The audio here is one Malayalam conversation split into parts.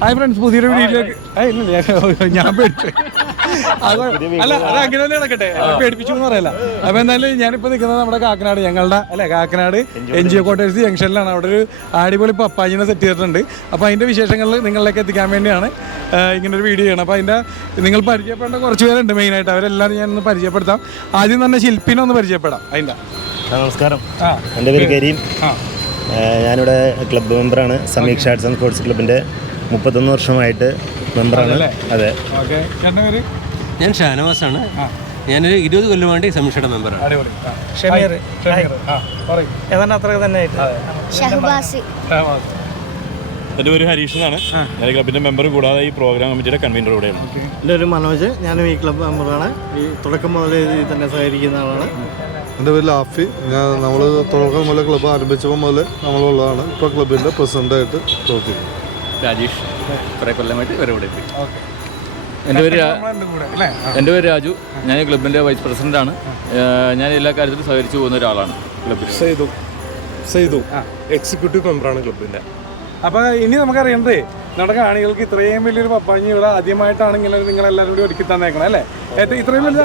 ഹായ് ഫ്രണ്ട്സ്, പുതിയൊരു വീഡിയോയിലേക്ക് ഞാൻ പേടിച്ചു. അല്ല, അത് അങ്ങനെ തന്നെ നടക്കട്ടെ, പേടിപ്പിച്ചു എന്ന് പറയല്ല. അപ്പോൾ എന്തായാലും ഞാനിപ്പോൾ നിൽക്കുന്നത് നമ്മുടെ കാക്കനാട്, ഞങ്ങളുടെ കാക്കനാട് NGO ക്വാർട്ടേഴ്സ് ജംഗ്ഷനിലാണ്. അവിടെ ഒരു അടിപൊളി പപ്പാജിനെ സെറ്റ് ചെയ്തിട്ടുണ്ട്. അപ്പോൾ അതിൻ്റെ വിശേഷങ്ങൾ നിങ്ങളിലേക്ക് എത്തിക്കാൻ വേണ്ടിയാണ് ഇങ്ങനൊരു വീഡിയോ ചെയ്യണം. അപ്പോൾ അതിൻ്റെ നിങ്ങൾ പരിചയപ്പെടേണ്ട കുറച്ച് പേരുണ്ട് മെയിനായിട്ട്. അവരെല്ലാം ഞാനൊന്ന് പരിചയപ്പെടുത്താം. ആദ്യം തന്നെ ശില്പിനെ ഒന്ന് പരിചയപ്പെടാം. അതിൻ്റെ നമസ്കാരം, എൻ്റെ പേര് കരീം. ഞാനിവിടെ ക്ലബ്ബ് മെമ്പറാണ്. സമീക്ഷ ആർട്സ് ആൻഡ് സ്പോർട്സ് ക്ലബിൻ്റെ 31 വർഷമായിട്ട് മെമ്പറാണ്. അതെ. ഞാൻ ഷാനവാസാണ്. ഞാനൊരു 20 കൊല്ലമായിട്ട് സമീക്ഷയുടെ മെമ്പറാണ്. എൻ്റെ പേര് ഹരീഷ് എന്നാണ്. ഞാൻ ക്ലബിൻ്റെ മെമ്പർ കൂടാതെ ഈ പ്രോഗ്രാം കമ്മിറ്റിയുടെ കൺവീനർ കൂടെയാണ്. എൻ്റെ ഒരു മനോജ്, ഞാനും ഈ ക്ലബ്ബ് മെമ്പറാണ്. ഈ തുടക്കം മുതൽ ഇതിൽ തന്നെ സഹകരിക്കുന്ന ആളാണ്. എൻ്റെ പേര് ലാഫി. നമ്മൾ തുടക്കം മുതൽ ക്ലബ്ബ് ആരംഭിച്ചപ്പോൾ മുതൽ നമ്മളുള്ളതാണ്. ഇപ്പോൾ ക്ലബിൻ്റെ പ്രസിഡൻ്റായിട്ട് പ്രവർത്തിക്കുന്നു. രാജേഷ്, കുറേ കൊല്ലമായിട്ട് വരെ ഇവിടെ എത്തി. എൻ്റെ പേര് രാജു. ഞാൻ ക്ലബിൻ്റെ വൈസ് പ്രസിഡൻ്റാണ്. ഞാൻ എല്ലാ കാര്യത്തിലും സഹകരിച്ചു പോകുന്ന ഒരാളാണ് ക്ലബിൽ. സെയ്തു എക്സിക്യൂട്ടീവ് മെമ്പറാണ് ക്ലബിൻ്റെ. അപ്പോൾ ഇനി നമുക്കറിയണ്ടേ, നമ്മുടെ കാണികൾക്ക് ഇത്രയും വലിയൊരു പപ്പാഞ്ഞി ഇവിടെ ആദ്യമായിട്ടാണ് ഇങ്ങനെ നിങ്ങളെല്ലാവരും കൂടി ഒരുക്കി തന്നേക്കണം അല്ലേ? ഇത്രയും വലുത്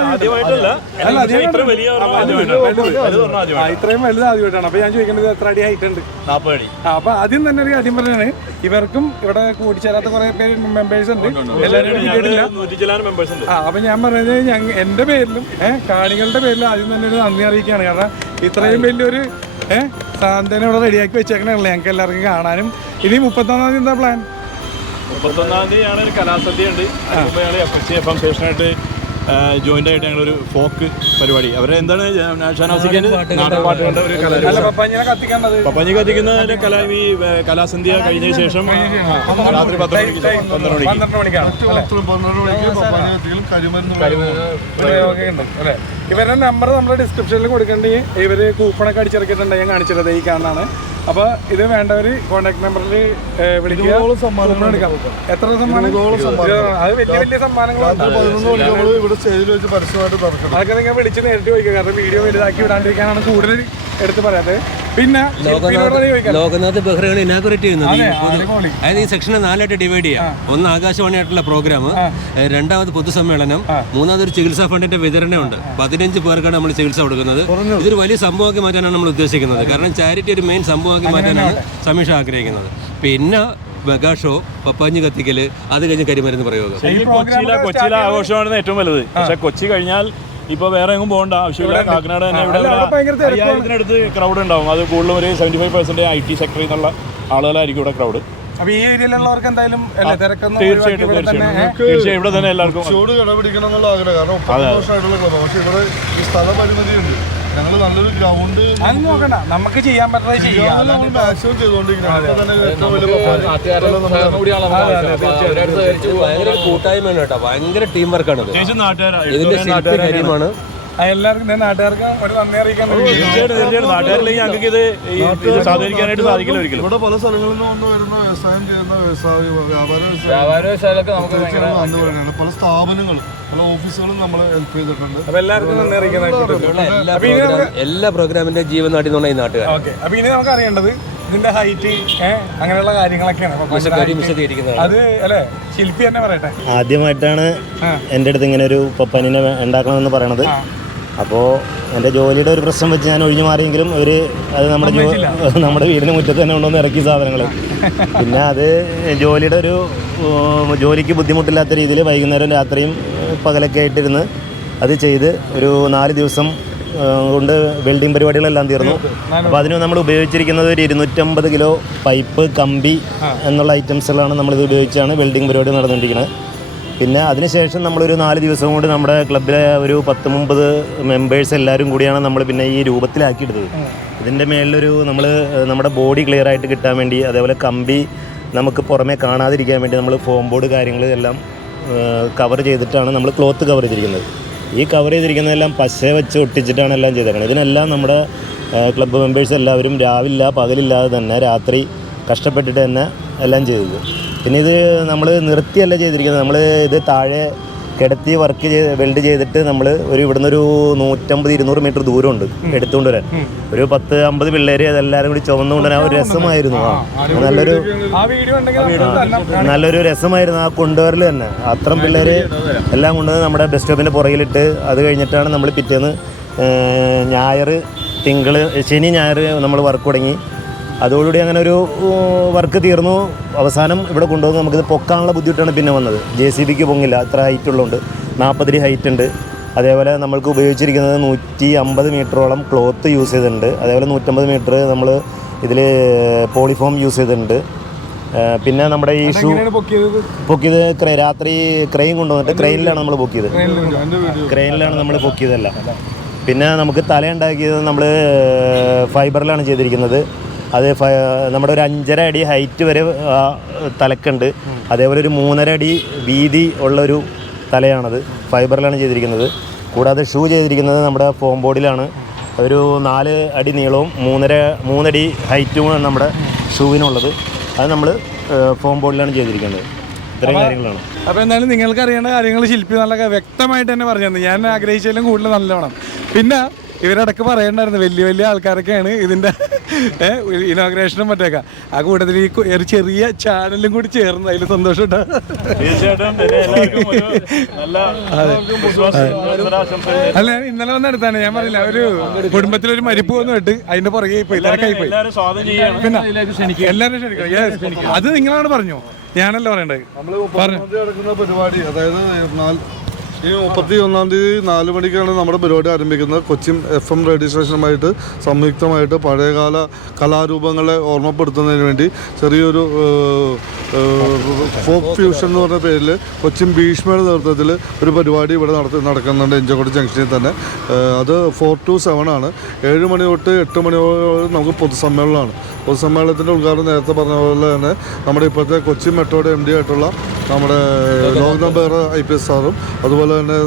ആദ്യമായിട്ടാണ്. അപ്പോൾ ഞാൻ ചോദിക്കേണ്ടത് എത്ര അടി ഹൈറ്റ് ഉണ്ട്? 40 അടി. അപ്പോൾ ആദ്യം തന്നെ ഒരു കാര്യം പറഞ്ഞാണ്, ഇവർക്കും ഇവിടെ കൂടിച്ചേരാത്ത കുറേ പേര് മെമ്പേഴ്സ് ഉണ്ട്. എല്ലാവരും അപ്പോൾ ഞാൻ പറഞ്ഞത് എൻ്റെ പേരിലും കാണികളുടെ പേരിലും ആദ്യം തന്നെ ഒരു നന്ദി അറിയിക്കുകയാണ്. കാരണം ഇത്രയും വലിയൊരു സാന്ത്വനം ഇവിടെ റെഡിയാക്കി വെച്ചേക്കണല്ലേ ഞങ്ങൾക്ക് എല്ലാവർക്കും കാണാനും. ഇനി 31-ാം തീയതി എന്താ പ്ലാൻ? 31-ാം തീയതിയാണ് ഒരു കലാസദ്യ ഉണ്ട്. FM സ്റ്റേഷനായിട്ട് ജോയിൻ്റ് ആയിട്ട് ഞങ്ങളൊരു ഫോക്ക് പരിപാടി. അവരെ എന്താണ് പപ്പാഞ്ഞി കത്തിക്കുന്നതിൻ്റെ കലാസന്ധ്യ കഴിഞ്ഞ ശേഷം രാത്രി 12 മണിക്കാണ്. ഇവരുടെ നമ്പർ നമ്മുടെ ഡിസ്ക്രിപ്ഷനിൽ കൊടുക്കേണ്ടി. ഇവര് കൂപ്പണൊക്കെ അടിച്ചിറക്കിയിട്ടുണ്ട്, ഞാൻ കാണിച്ചത് ഈ കാണാനാണ്. അപ്പോൾ ഇത് വേണ്ടവർ കോൺടാക്ട് നമ്പറിൽ വിളിക്കുക. എത്ര സമ്മാനം? അത് വലിയ വലിയ സമ്മാനങ്ങളാണ്. അതൊക്കെ നിങ്ങൾ വിളിച്ച് നേരിട്ട് ചോദിക്കുക. കാരണം വീഡിയോ വലുതാക്കി വിടാണ്ടിരിക്കാനാണ് കൂടുതൽ എടുത്ത് പറയാത്തത്. പിന്നെ ലോകനാഥ് ബെഹ്റയാണ് ഇനാഗുറേറ്റ് ചെയ്യുന്നത്. അതായത് ഈ സെക്ഷനെ 4ആയിട്ട് ഡിവൈഡ് ചെയ്യാം. ഒന്ന് ആകാശവാണിയായിട്ടുള്ള പ്രോഗ്രാം, രണ്ടാമത് പൊതുസമ്മേളനം, മൂന്നാമത് ഒരു ചികിത്സാ ഫണ്ടിന്റെ വിതരണമുണ്ട്. 15 പേർക്കാണ് നമ്മൾ ചികിത്സ കൊടുക്കുന്നത്. ഇതൊരു വലിയ സംഭവമാക്കി മാറ്റാനാണ് നമ്മൾ ഉദ്ദേശിക്കുന്നത്. കാരണം ചാരിറ്റി ഒരു മെയിൻ സംഭവമാക്കി മാറ്റാനാണ് സമീക്ഷ ആഗ്രഹിക്കുന്നത്. പിന്നെ മെഗാ ഷോ, പപ്പാഞ്ഞി കത്തിക്കല്, അത് കഴിഞ്ഞ് കരിമരുന്ന് പ്രയോഗം. കൊച്ചിയിലെ ആഘോഷമാണ് ഏറ്റവും വലുത്. പക്ഷെ കൊച്ചി കഴിഞ്ഞാൽ ഇപ്പോൾ വേറെ എങ്ങും പോകേണ്ട ആവശ്യമില്ല. കാക്കനാട് തന്നെ ഇവിടെ 5000-ത്തിനടുത്ത് ക്രൗഡ് ഉണ്ടാവും. അത് കൂടുതലും ഒരു 75% IT സെക്ടറിൽ നിന്നുള്ള ആളുകളായിരിക്കും ഇവിടെ ക്രൗഡ്. അപ്പോൾ ഈ ഏരിയയിലുള്ളവർക്ക് എന്തായാലും തീർച്ചയായിട്ടും ഇവിടെ തന്നെ എല്ലാവർക്കും ചൂട് കടപിടിക്കണം എന്നുള്ള ആഗ്രഹം. കാരണം 30 വർഷമായിട്ടുള്ള ക്ലബ്ബ്. പക്ഷേ ഇവിടെ ഈ സ്ഥല പരിമിതിയുണ്ട്. ഞങ്ങൾ നല്ലൊരു ഗ്രൗണ്ട് നോക്കണ്ട, നമുക്ക് ചെയ്യാൻ പറ്റുന്നത് മാക്സിമം ചെയ്തുകൊണ്ടിരിക്കുന്നത്. കൂട്ടായ്മയാണ് കേട്ടോ, ഭയങ്കര ടീം വർക്കാണ്. ഇതിന്റെ ശില്പി കരിമാണ്. എല്ലാവർക്കും നാട്ടുകാർക്ക് ഒരു നന്ദി അറിയിക്കാൻ. നാട്ടുകാരിലേക്ക് ഞങ്ങൾക്ക് ഇത് സാധൂകരിക്കാനായിട്ട് സാധിക്കില്ല ഒരിക്കലും. ഇവിടെ പല സ്ഥലങ്ങളിൽ നിന്ന് വരുന്ന വ്യവസായം ചെയ്യുന്ന വ്യാപാരശാലൊക്കെ നമുക്ക് പല സ്ഥാപനങ്ങളും പല ഓഫീസുകളും നമ്മൾ ഹെൽപ്പ് ചെയ്തിട്ടുണ്ട്. അപ്പോൾ എല്ലാവർക്കും നന്ദി അറിയിക്കുന്നത്. എല്ലാ പ്രോഗ്രാമിന്റെ ജീവൻ നാട്ടിൽ ഈ നാട്ടുകാർ. അപ്പോൾ ഇനി നമുക്ക് അറിയേണ്ടത് ഇതിന്റെ ഹൈറ്റ് അങ്ങനെയുള്ള കാര്യങ്ങളൊക്കെയാണ്. അത് അല്ലേ ശില്പി തന്നെ പറയട്ടെ. ആദ്യമായിട്ടാണ് എൻ്റെ അടുത്ത് ഇങ്ങനെ ഒരു പപ്പാനിനെ ഉണ്ടാക്കണമെന്ന് പറയണത്. അപ്പോൾ എൻ്റെ ജോലിയുടെ ഒരു പ്രശ്നം വെച്ച് ഞാൻ ഒഴിഞ്ഞു മാറിയെങ്കിലും അത് നമ്മുടെ വീടിന് മുറ്റത്ത് തന്നെ കൊണ്ടുവന്ന് ഇറക്കി സാധനങ്ങൾ. പിന്നെ അത് ജോലിക്ക് ബുദ്ധിമുട്ടില്ലാത്ത രീതിയിൽ വൈകുന്നേരം രാത്രിയും പകലൊക്കെ ആയിട്ടിരുന്ന് അത് ചെയ്ത് ഒരു 4 ദിവസം കൊണ്ട് വെൽഡിങ് പരിപാടികളെല്ലാം തീർന്നു. അപ്പോൾ അതിന് നമ്മൾ ഉപയോഗിച്ചിരിക്കുന്നത് ഒരു 250 കിലോ പൈപ്പ്, കമ്പി എന്നുള്ള ഐറ്റംസുകളാണ് നമ്മളിത് ഉപയോഗിച്ചാണ് വെൽഡിങ് പരിപാടി നടന്നുകൊണ്ടിരിക്കുന്നത്. പിന്നെ അതിനുശേഷം നമ്മളൊരു 4 ദിവസം കൊണ്ട് നമ്മുടെ ക്ലബിലെ ഒരു 10-30 മെമ്പേഴ്സ് എല്ലാവരും കൂടിയാണ് നമ്മൾ പിന്നെ ഈ രൂപത്തിലാക്കിയെടുത്തത്. ഇതിൻ്റെ മേളിലൊരു നമ്മുടെ ബോഡി ക്ലിയർ ആയിട്ട് കിട്ടാൻ വേണ്ടി, അതേപോലെ കമ്പി നമുക്ക് പുറമേ കാണാതിരിക്കാൻ വേണ്ടി നമ്മൾ ഫോം ബോർഡ് കാര്യങ്ങൾ എല്ലാം കവർ ചെയ്തിട്ടാണ് നമ്മൾ ക്ലോത്ത് കവർ ചെയ്തിരിക്കുന്നത്. ഈ കവർ ചെയ്തിരിക്കുന്നതെല്ലാം പശ വെച്ച് ഒട്ടിച്ചിട്ടാണ് എല്ലാം ചെയ്തേക്കുന്നത്. ഇതിനെല്ലാം നമ്മുടെ ക്ലബ്ബ് മെമ്പേഴ്സ് എല്ലാവരും രാവിലെ പകലില്ലാതെ തന്നെ രാത്രി കഷ്ടപ്പെട്ടിട്ട് തന്നെ എല്ലാം ചെയ്തത്. പിന്നെ ഇത് നമ്മൾ നിർത്തിയല്ല ചെയ്തിരിക്കുന്നത്. ഇത് താഴെ കിടത്തി വർക്ക് വെൽഡ് ചെയ്തിട്ട് നമ്മൾ ഇവിടുന്ന് ഒരു 150-200 മീറ്റർ ദൂരമുണ്ട് എടുത്തുകൊണ്ട് വരാൻ. ഒരു 10-50 പിള്ളേര് അതെല്ലാവരും കൂടി ചുമന്നുകൊണ്ട് ആ ഒരു രസമായിരുന്നു. നല്ലൊരു രസമായിരുന്നു ആ കൊണ്ടുവരൽ തന്നെ. അത്രയും പിള്ളേര് എല്ലാം കൊണ്ടുവന്ന് നമ്മുടെ ബസ് സ്റ്റോപ്പിൻ്റെ പുറകിലിട്ട് അത് കഴിഞ്ഞിട്ടാണ് നമ്മൾ പിറ്റേന്ന് ശനി ഞായർ നമ്മൾ വർക്ക് തുടങ്ങി. അതോടുകൂടി അങ്ങനെ ഒരു വർക്ക് തീർന്നു. അവസാനം ഇവിടെ കൊണ്ടുവന്ന് നമുക്കിത് പൊക്കാനുള്ള ബുദ്ധിമുട്ടാണ് പിന്നെ വന്നത്. JCBക്ക് പൊങ്ങില്ല, അത്ര ഹൈറ്റ് ഉള്ളതുകൊണ്ട്. 40 അടി ഹൈറ്റ് ഉണ്ട്. അതേപോലെ നമ്മൾക്ക് ഉപയോഗിച്ചിരിക്കുന്നത് 150 മീറ്ററോളം ക്ലോത്ത് യൂസ് ചെയ്തിട്ടുണ്ട്. അതേപോലെ 150 മീറ്റർ നമ്മൾ ഇതിൽ പോളിഫോം യൂസ് ചെയ്തിട്ടുണ്ട്. പിന്നെ നമ്മുടെ ഈ ഷൂ പൊക്കിയത് രാത്രി ക്രെയിൻ കൊണ്ടുവന്നിട്ട് ക്രെയിനിലാണ് നമ്മൾ പൊക്കിയത്. ക്രെയിനിലാണ് നമ്മൾ പൊക്കിയതല്ല. പിന്നെ നമുക്ക് തലയുണ്ടാക്കിയത് നമ്മൾ ഫൈബറിലാണ് ചെയ്തിരിക്കുന്നത്. അത് നമ്മുടെ ഒരു 5.5 അടി ഹൈറ്റ് വരെ തലക്കുണ്ട്. അതേപോലെ ഒരു 3.5 അടി വീതി ഉള്ളൊരു തലയാണത്. ഫൈബറിലാണ് ചെയ്തിരിക്കുന്നത്. കൂടാതെ ഷൂ ചെയ്തിരിക്കുന്നത് നമ്മുടെ ഫോം ബോർഡിലാണ്. ഒരു 4 അടി നീളവും 3 അടി ഹൈറ്റുമാണ് നമ്മുടെ ഷൂവിനുള്ളത്. അത് നമ്മൾ ഫോം ബോർഡിലാണ് ചെയ്തിരിക്കുന്നത്. ഇത്രയും കാര്യങ്ങളാണ്. അപ്പോൾ എന്തായാലും നിങ്ങൾക്ക് അറിയേണ്ട കാര്യങ്ങൾ ശില്പി നല്ല വ്യക്തമായിട്ട് തന്നെ പറഞ്ഞു തന്നു. ഞാൻ ആഗ്രഹിച്ചാലും കൂടുതൽ നല്ലോണം. പിന്നെ ഇവരിടക്ക് പറയണ്ടായിരുന്നു വലിയ വലിയ ആൾക്കാരൊക്കെയാണ് ഇതിൻ്റെ ഇനോഗ്രേഷനും മറ്റേക്ക. ആ കൂട്ടത്തിൽ ഈ ഒരു ചെറിയ ചാനലും കൂടി ചേർന്ന് അതിൽ സന്തോഷം ഉണ്ടാകും. അല്ല, ഇന്നലെ വന്ന് എടുത്താണ്. ഞാൻ പറഞ്ഞില്ല, ഒരു കുടുംബത്തിലൊരു മരിപ്പ് വന്നു വിട്ട് അതിന്റെ പുറകെ പോയി തിരക്കായി പോയി. പിന്നെ എല്ലാവരും ക്ഷണിക്കണം. അത് നിങ്ങളാണ് പറഞ്ഞോ, ഞാനല്ല പറയണ്ടത്. നടക്കുന്ന പരിപാടി, അതായത് ഈ 31-ാം തീയതി 4 മണിക്കാണ് നമ്മുടെ പരിപാടി ആരംഭിക്കുന്നത്. കൊച്ചിൻ FM റേഡിയോ സ്റ്റേഷനുമായിട്ട് സംയുക്തമായിട്ട് പഴയകാല കലാരൂപങ്ങളെ ഓർമ്മപ്പെടുത്തുന്നതിന് വേണ്ടി ചെറിയൊരു ഫോക്ക് ഫ്യൂഷൻ എന്ന് പറഞ്ഞ പേരിൽ കൊച്ചിൻ ഭീഷ്മയുടെ നേതൃത്വത്തിൽ ഒരു പരിപാടി ഇവിടെ നടക്കുന്നുണ്ട് എഞ്ചക്കോട് ജംഗ്ഷനിൽ തന്നെ. അത് 4 to 7 ആണ്. 7 മണി തൊട്ട് 8 മണി വരെ നമുക്ക് പൊതുസമ്മേളനമാണ്. പൊതുസമ്മേളനത്തിൻ്റെ ഉദ്ഘാടനം നേരത്തെ പറഞ്ഞ പോലെ തന്നെ നമ്മുടെ ഇപ്പോഴത്തെ കൊച്ചി മെട്രോയുടെ MD ആയിട്ടുള്ള നമ്മുടെ ലോക്നാഥ് ബെഹ്റ IPS സാറും അതുപോലെ തന്നെ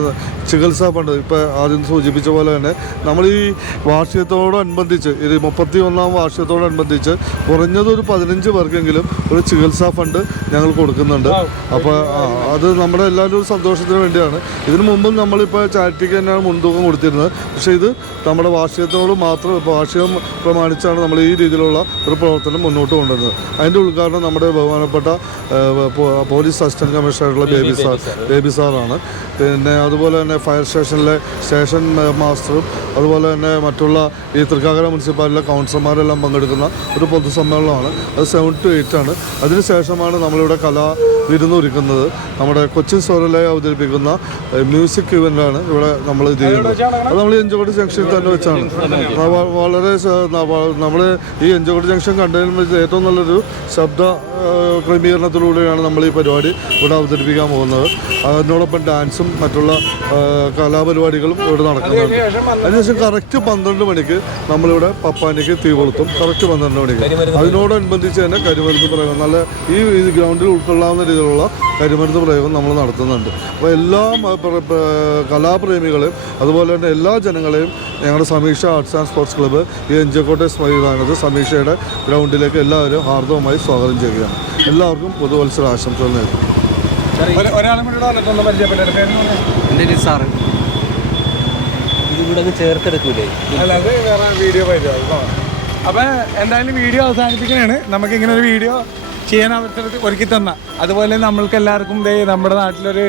ചികിത്സാ ഫണ്ട് ഇപ്പോൾ ആദ്യം സൂചിപ്പിച്ച പോലെ തന്നെ നമ്മൾ ഈ വാർഷികത്തോടനുബന്ധിച്ച് ഇത് 31-ാം വാർഷികത്തോടനുബന്ധിച്ച് കുറഞ്ഞതൊരു 15 പേർക്കെങ്കിലും ഒരു ചികിത്സാ ഫണ്ട് ഞങ്ങൾ കൊടുക്കുന്നുണ്ട്. അപ്പോൾ അത് നമ്മുടെ എല്ലാവരും ഒരു സന്തോഷത്തിന് വേണ്ടിയാണ്. ഇതിനു മുമ്പും നമ്മളിപ്പോൾ ചാരിറ്റിക്ക് തന്നെയാണ് മുൻതൂക്കം കൊടുത്തിരുന്നത്. പക്ഷേ ഇത് നമ്മുടെ വാർഷികത്തോട് മാത്രം വാർഷികം പ്രമാണിച്ചാണ് നമ്മൾ ഈ രീതിയിലുള്ള ഒരു പ്രവർത്തനം മുന്നോട്ട് കൊണ്ടുവരുന്നത്. അതിൻ്റെ ഉദ്ഘാടനം നമ്മുടെ ബഹുമാനപ്പെട്ട പോലീസ് അസിസ്റ്റൻറ്റ് കമ്മീഷണറായിട്ടുള്ള ബേബി സാറാണ്. പിന്നെ അതുപോലെ തന്നെ ഫയർ സ്റ്റേഷനിലെ സ്റ്റേഷൻ മാസ്റ്ററും അതുപോലെ തന്നെ മറ്റുള്ള ഈ തൃക്കാക്കര മുനിസിപ്പാലിറ്റിയിലെ കൗൺസിലർമാരെല്ലാം പങ്കെടുക്കുന്ന ഒരു പൊതുസമ്മേളനമാണ്. അത് 7 to 8 ആണ്. അതിനുശേഷമാണ് നമ്മളിവിടെ വിരുന്നൊരുക്കുന്നത്. നമ്മുടെ കൊച്ചിൻ സോറലായി അവതരിപ്പിക്കുന്ന മ്യൂസിക് ഇവൻ്റാണ് ഇവിടെ നമ്മൾ ഇത് ചെയ്യുന്നത്. അത് നമ്മൾ എഞ്ചക്കോട് ജംഗ്ഷനിൽ തന്നെ വെച്ചാണ്. വളരെ നമ്മൾ ഈ എഞ്ചക്കോട് ജംഗ്ഷൻ കണ്ടതിന് ഏറ്റവും നല്ലൊരു ശബ്ദ ക്രമീകരണത്തിലൂടെയാണ് നമ്മൾ ഈ പരിപാടി ഇവിടെ അവതരിപ്പിക്കാൻ പോകുന്നത്. അതിനോടൊപ്പം ഡാൻസും മറ്റുള്ള കലാപരിപാടികളും ഇവിടെ നടക്കുന്നുണ്ട്. അതിനുശേഷം കറക്റ്റ് 12 മണിക്ക് നമ്മളിവിടെ പപ്പാനിക്ക് തീ കൊളുത്തും. കറക്റ്റ് 12 മണിക്ക്. അതിനോടനുബന്ധിച്ച് തന്നെ കരിമരുന്ന് പ്രയോഗം നല്ല ഈ ഗ്രൗണ്ടിൽ ഉൾക്കൊള്ളാവുന്ന രീതിയിലുള്ള കരിമരുന്ന് പ്രയോഗം നമ്മൾ നടത്തുന്നുണ്ട്. അപ്പോൾ എല്ലാ കലാപ്രേമികളെയും അതുപോലെ തന്നെ എല്ലാ ജനങ്ങളെയും ഞങ്ങളുടെ സമീക്ഷ ആർട്സ് ആൻഡ് സ്പോർട്സ് ക്ലബ്ബ് ഈ എഞ്ചക്കോട്ടെ മൈതാനത്ത് സമീക്ഷയുടെ ഗ്രൗണ്ടിലേക്ക് എല്ലാവരും ഹാർദവമായി സ്വാഗതം ചെയ്യുകയാണ്. എല്ലാവർക്കും പുതുവത്സര ആശംസകൾ നേരുന്നു. എൻ്റെ സാറ് ഇതിവിടെ ചേർത്തെടുക്കൂലേ? അപ്പം എന്തായാലും വീഡിയോ അവസാനിപ്പിക്കുന്നതാണ്. നമുക്കിങ്ങനെ ഒരു വീഡിയോ ചെയ്യാൻ അവസരത്തിൽ ഒരുക്കി തന്ന, അതുപോലെ നമ്മൾക്ക് എല്ലാവർക്കും നമ്മുടെ നാട്ടിലൊരു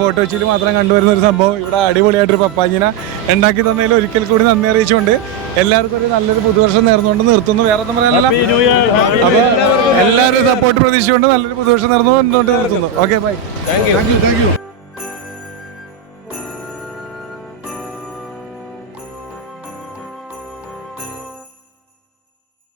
ഫോട്ടോ വെച്ചിൽ മാത്രം കണ്ടുവരുന്ന ഒരു സംഭവം ഇവിടെ അടിപൊളിയായിട്ടൊരു പപ്പാഞ്ഞിനെ ഉണ്ടാക്കി തന്നതിൽ ഒരിക്കൽ കൂടി നന്ദി അറിയിച്ചുകൊണ്ട് എല്ലാവർക്കും ഒരു നല്ലൊരു പുതുവർഷം നേർന്നുകൊണ്ട് നിർത്തുന്നു. വേറെ ഒന്നും പറയാനല്ല. അപ്പോൾ എല്ലാവരും സപ്പോർട്ട് പ്രതീക്ഷിച്ചുകൊണ്ട് നല്ലൊരു പുതുവർഷം നേർന്നുകൊണ്ട് നിർത്തുന്നു. Okay, bye. Thank U.